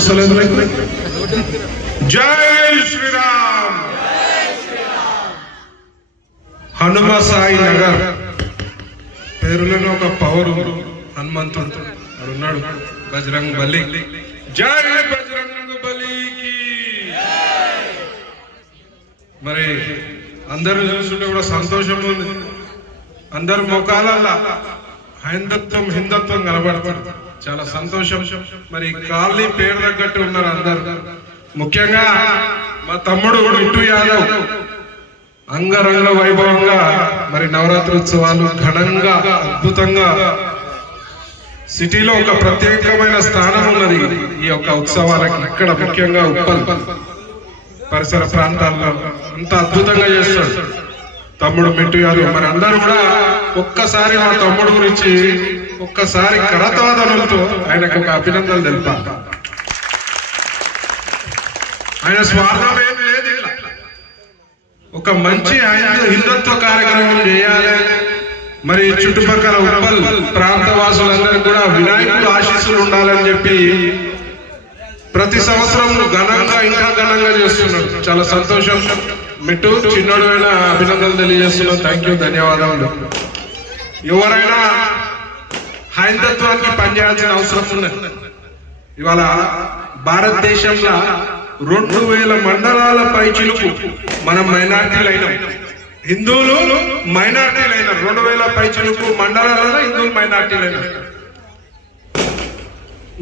వస్తలేదు మీకు? జై శ్రీరామ్. హనుమ సాయి నగర్ పేరులోనే ఒక పవర్, హనుమంతుడు ఉన్నాడు, బజరంగ్ బలి. జై బజరంగ్ బలికి. మరి అందరూ చూస్తుంటే కూడా సంతోషం ఉంది. అందరు ముఖాలల్లా హైందత్వం హిందుత్వం కనబడుతుంది. చాలా సంతోషం. మరి కాలనీ పేరు తగ్గట్టు ఉన్నారు అందరు. ముఖ్యంగా మా తమ్ముడు ఇటు యాదవ్ అంగరంగ వైభవంగా మరి నవరాత్రి ఉత్సవాలు ఘనంగా అద్భుతంగా సిటీలో ఒక ప్రత్యేకమైన స్థానం ఉన్నది ఈ యొక్క ఉత్సవాలకి. ఇక్కడ ముఖ్యంగా ఉప్పల్ పరిసర ప్రాంతాల్లో అంత అద్భుతంగా చేస్తాడు తమ్ముడు మిట్టు యాదవ్. మరి అందరూ కూడా ఒక్కసారి మా తమ్ముడు గురించి ఒక్కసారి కరతాదనులతో ఆయనకు ఒక అభినందనలు తెలిపాలి. ఆయన స్వార్థం ఏం లేదు, ఒక మంచి హిందుత్వ కార్యక్రమం చేయాలి. మరి చుట్టుపక్కల ఉప్పల్ ప్రాంత వాసులందరికీ కూడా వినాయకుడు ఆశీస్సులు ఉండాలని చెప్పి ప్రతి సంవత్సరం ఘనంగా ఇంకా ఘనంగా చేస్తున్నాడు. చాలా సంతోషం. మిట్టు చిన్నోడు అయినా అభినందనలు తెలియజేస్తున్నాం. థ్యాంక్ యూ, ధన్యవాదాలు. ఎవరైనా హైందత్వానికి పనిచేయాల్సిన అవసరం ఉన్నది. ఇవాళ భారతదేశంలో 2000 మండలాల పైచిలుకు మనం మైనార్టీలైనాం. హిందువులు మైనార్టీలైన 2000 పైచిలుకు మండలాలలో హిందువులు మైనార్టీలైన.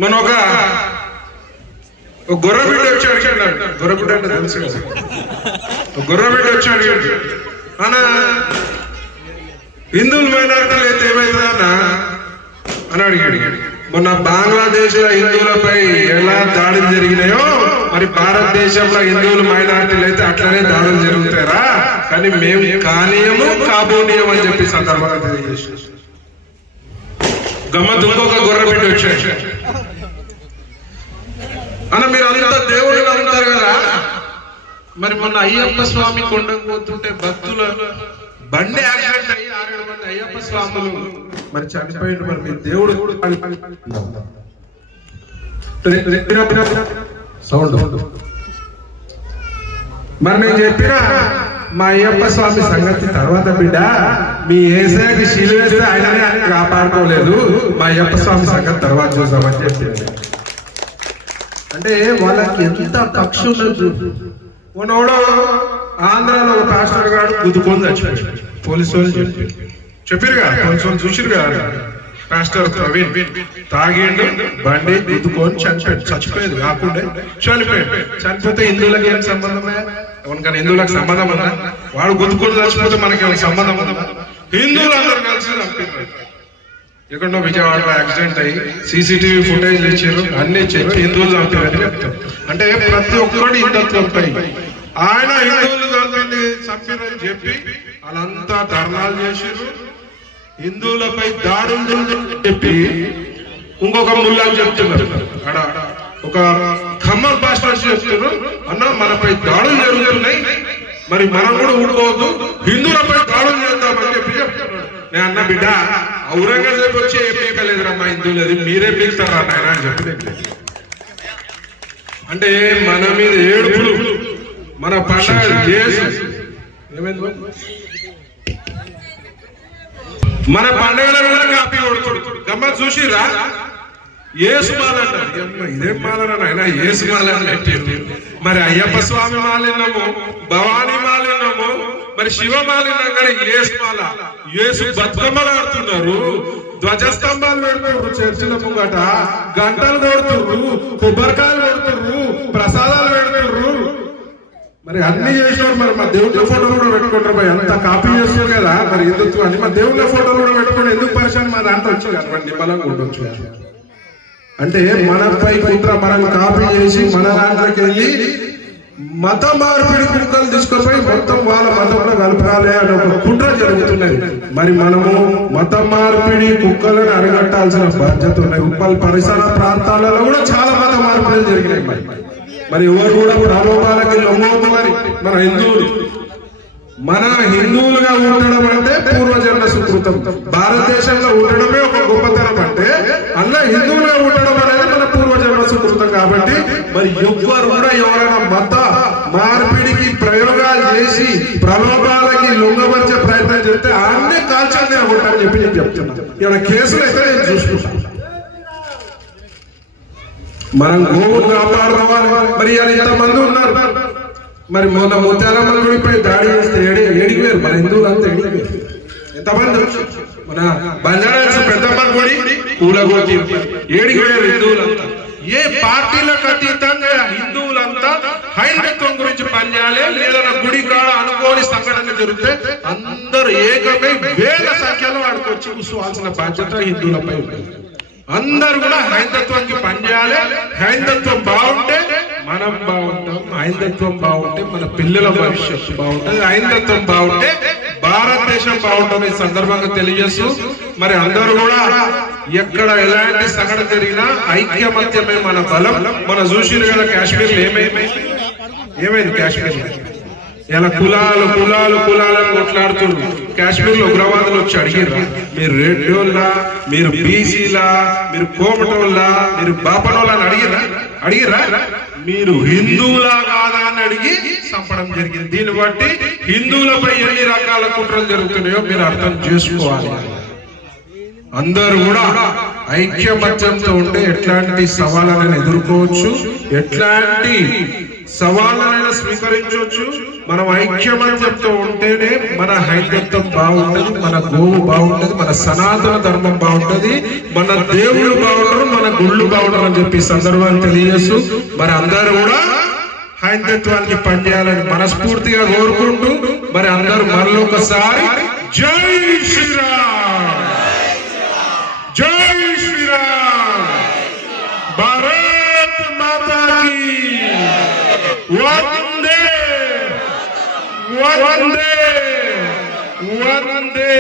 మన ఒక గొర్రెబిడ్డ వచ్చి అడిగాడు, గొర్రెబిడ్డ అంటే తెలుసు కదా, గొర్రెబిడ్డ వచ్చి అడిగాడు, అన్నా హిందువులు మైనార్టీలు అయితే ఏమైతుందన్నా అని అడిగాడు. మొన్న బంగ్లాదేశ్ లో హిందువులపై ఎలా దాడులు జరిగినాయో మరి భారతదేశంలో హిందువులు మైనార్టీలు అయితే అట్లనే దాడులు జరుగుతారా, కానీ మేము కానీయము కాబోనీయం అని చెప్పి సందర్భంగా తెలియజేసి గమ్మత్ ఇంకొక గొర్రెబిడ్డ వచ్చాడు. అన్న మీరు అంతా దేవుడు అంటారు కదా, మరి మొన్న అయ్యప్ప స్వామి కొండకు పోతుంటే భక్తుల బండి యాక్సిడెంట్ అయ్యి 6-7 మంది అయ్యప్ప స్వాములు మరి చనిపోయింది. మరి మీ దేవుడు సౌండ్ మరి మేము చెప్పిన మా అయ్యప్ప స్వామి సంగతి తర్వాత బిడ్డ, మీ ఏసైకి శీలు వేస్తే ఆయననే ఆయన కాపాడుకోలేదు, మా అయ్యప్ప స్వామి సంగతి తర్వాత చూసామని చెప్పింది. అంటే వాళ్ళకి ఎంత పక్షి ఉండదు. మనోడు ఆంధ్రాలో ఒక పాస్టర్ గారు గుద్దుకొని చచ్చిపోయాడు. పోలీసు వాళ్ళు చెప్పారు కదా, పోలీసు వాళ్ళు చూసిరు కదా, పాస్టర్ ప్రవీణ్ తాగిండు, బండి గుద్దుకొని చచ్చిపోయేది కాకుండా చనిపోయాడు. చనిపోతే హిందువులకు ఏం సంబంధమే? ఎవరికైనా హిందువులకు సంబంధం ఉందా? వాడు గుద్దుకొని చచ్చిపోతే మనకి ఏమైనా సంబంధం ఉందా? హిందువులు అందరూ కలిసి చంపారు. ఎక్కడో విజయవాడలో యాక్సిడెంట్ అయ్యి సీసీటీవీ ఫుటేజ్ ఇచ్చారు, అన్ని ఇచ్చారు, హిందువులు చంపారని చెప్తారు. అంటే ప్రతి ఒక్కటి హిందుత్వంపై ఆయన హిందువులు చంపారని చెప్పి వాళ్ళంతా ధర్నాలు చేశారు, హిందువులపై దాడులు చెప్పి ఇంకొక ముల్లాలు చెప్తున్నారు. అక్కడ ఒక ఖమ్మం పాస్టర్స్ చెప్తున్నారు, అన్న మనపై దాడులు జరుగుతున్నాయి, మరి మనం కూడా ఊడుకోవద్దు, హిందువులపై దాడులు చేద్దామని చెప్పి చెప్తున్నాడు. నేను అన్న బిడ్డ, ఔరంగజేబు వచ్చి ఏం పీకలేదురమ్మా హిందువులు, అది మీరే పీకుతారా నాయన అని చెప్పి. అంటే మన మీద ఏడుపులు, మన పండుగ ఏమైంది, మన పండుగలను కూడా కాపీ కొడుతుడు. గమ్మత్ చూసిరా, ఏసు మాల అంటారు. ఇదేం మాలరా నాయన, ఏసు మాల అంటే మరి అయ్యప్ప స్వామి మాలిన్నాము, భవానీ మాలిన్నాము, మరి శివ మాలిన్నాం కానీ ఏసు మాల, ఏసు బతుకమ్మలు ఆడుతున్నారు, ధ్వజస్తంభాలు పెడుతున్నారు, చర్చిల ముంగట గంటలు కొడుతుర్రు, కొబ్బరికాయలు పెడుతుర్రు, ప్రసాదాలు పెడుతుర్రు, మరి అన్ని చేసినారు. మరి మా దేవుళ్ళ ఫోటోలు కూడా పెట్టుకుంటారు, ఎంత కాపీ చేస్తున్నారు కదా మరి హిందుత్వాన్ని. మా దేవుళ్ళ ఫోటోలు కూడా పెట్టుకుని ఎందుకు పరిశ్రమ మా దాంట్లో వచ్చు కదా, నిమ్మలంగా ఉండొచ్చు. అంటే మనపై కుట్ర, మనం కాపీ చేసి మన దాంట్లోకి వెళ్ళి మత మార్పిడి కుక్కలు తీసుకొనిపోయి మొత్తం వాళ్ళ మతంలో కలపాలి అని ఒక కుట్ర జరుగుతున్నది. మరి మనము మత మార్పిడి కుక్కలను అరిగట్టాల్సిన బాధ్యత ఉన్నాయి. ఉప్పల్ పరిసర ప్రాంతాలలో కూడా చాలా మత మార్పిడిలు జరిగినాయి. మరి ఎవరు కూడా ప్రలోభాలకి లొంగవద్దు. మరి మన హిందువులుగా ఉండడం అంటే పూర్వజన్మ సుకృతం. భారతదేశంలో ఉండడమే ఒక గొప్పతనం. అంటే అలా హిందువులుగా ఉండడం అనేది మన పూర్వజన్మ సుకృతం చేస్తున్నాం కాబట్టి మరి ఎవ్వరు కూడా ఎవరైనా మత మార్పిడికి ప్రయోగాలు చేసి ప్రలోభాలకి లొంగవచ్చే ప్రయత్నం చేస్తే అన్నీ కాల్చాలని ఉంటారని చెప్పి నేను చెప్తున్నాను. ఇక్కడ కేసులు అయితే నేను చూసుకుంటాను. మనం గోవును కాపాడుకోవాలి. మరి ఇలా ఇంతమంది ఉన్నారు. మరి మొన్న ముత్యాలమ్మ గుడిపై దాడి చేస్తే ఏడిపోయారు మన హిందువులంతా ఏడిపోయారు. ఎంతమంది మన బంజారా పెద్దమ్మ గుడి కూలగొట్టి ఏడిపోయారు హిందువులంతా. ఏ పార్టీలకు అతీతంగా హిందువులంతా హైందత్వం గురించి పనిచేయాలి. ఏదైనా గుడి కాడ అనుకోని సంఘటన జరిగితే అందరూ ఏకమై వేల సంఖ్యలో వాడికి వచ్చి కూర్చోవాల్సిన బాధ్యత హిందువులపై ఉంటుంది. అందరూ కూడా హైందత్వానికి పనిచేయాలి. హైందత్వం బాగుంటే మనం బాగుంటాం. హైందత్వం బాగుంటే మన పిల్లల భవిష్యత్తు బాగుంటుంది. హైందత్వం బాగుంటే భారతదేశం బాగుంటుంది. ఈ సందర్భంగా తెలియజేస్తూ మరి అందరూ కూడా ఎక్కడ ఎలాంటి సంఘటన జరిగినా ఐక్యమత్యమే మన బలం. మన చూసిరు కదా కాశ్మీర్ లో ఏమైంది కాశ్మీర్ ఇలా కులాలు కొట్లాడుతున్నారు. కాశ్మీర్ లో ఉగ్రవాదులు వచ్చి అడిగిర్రా, మీరు రెడ్డోళ్ళా, మీరు బీసీలా, మీరు కోమటోళ్ళా, మీరు బాపనోళ్ళ అని అడిగిర్రా మీరు హిందువులా కాదా అని అడిగి చంపడం జరిగింది. దీన్ని బట్టి హిందువులపై ఎన్ని రకాల కుట్రలు జరుగుతున్నాయో మీరు అర్థం చేసుకోవాలి. అందరూ కూడా ఐక్యమత్యంతో ఉంటే ఎట్లాంటి సవాళ్ళనైనా ఎదుర్కోవచ్చు, ఎట్లాంటి సవాళ్ళనైనా స్వీకరించవచ్చు. మనం ఐక్యమత్యంతో ఉంటేనే మన హైందత్వం బాగుంటది, మన గోవు బాగుంటది, మన సనాతన ధర్మం బాగుంటది, మన దేవుళ్ళు బాగుంటారు, మన గుళ్ళు బాగుంటారు అని చెప్పి సందర్భాన్ని తెలియజేస్తూ మరి అందరూ కూడా హైందత్వానికి పనిచేయాలని మనస్ఫూర్తిగా కోరుకుంటూ మరి అందరూ మరొకసారి జై శ్రీరామ్, జై శ్రీరామ్, భారత్ మాతా కీ వందే వందే వందే.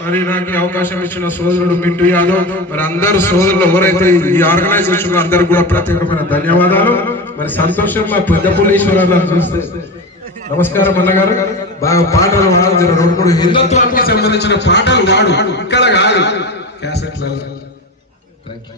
మరి నాకు అవకాశం ఇచ్చిన సోదరుడు మింటూ యాదవ్, మరి అందరు సోదరులు ఎవరైతే ఈ ఆర్గనైజేషన్ అందరూ కూడా ప్రత్యేకమైన ధన్యవాదాలు. మరి సంతోషం మా పెద్ద పులీశ్వరాన్ని చూస్తే. నమస్కారం అన్నగారు. బాగా పాటలు వాడు, 2-3 హిందుత్వానికి సంబంధించిన పాటలు వాడు, ఇక్కడ కాదు క్యాసెట్లలో. Thank you.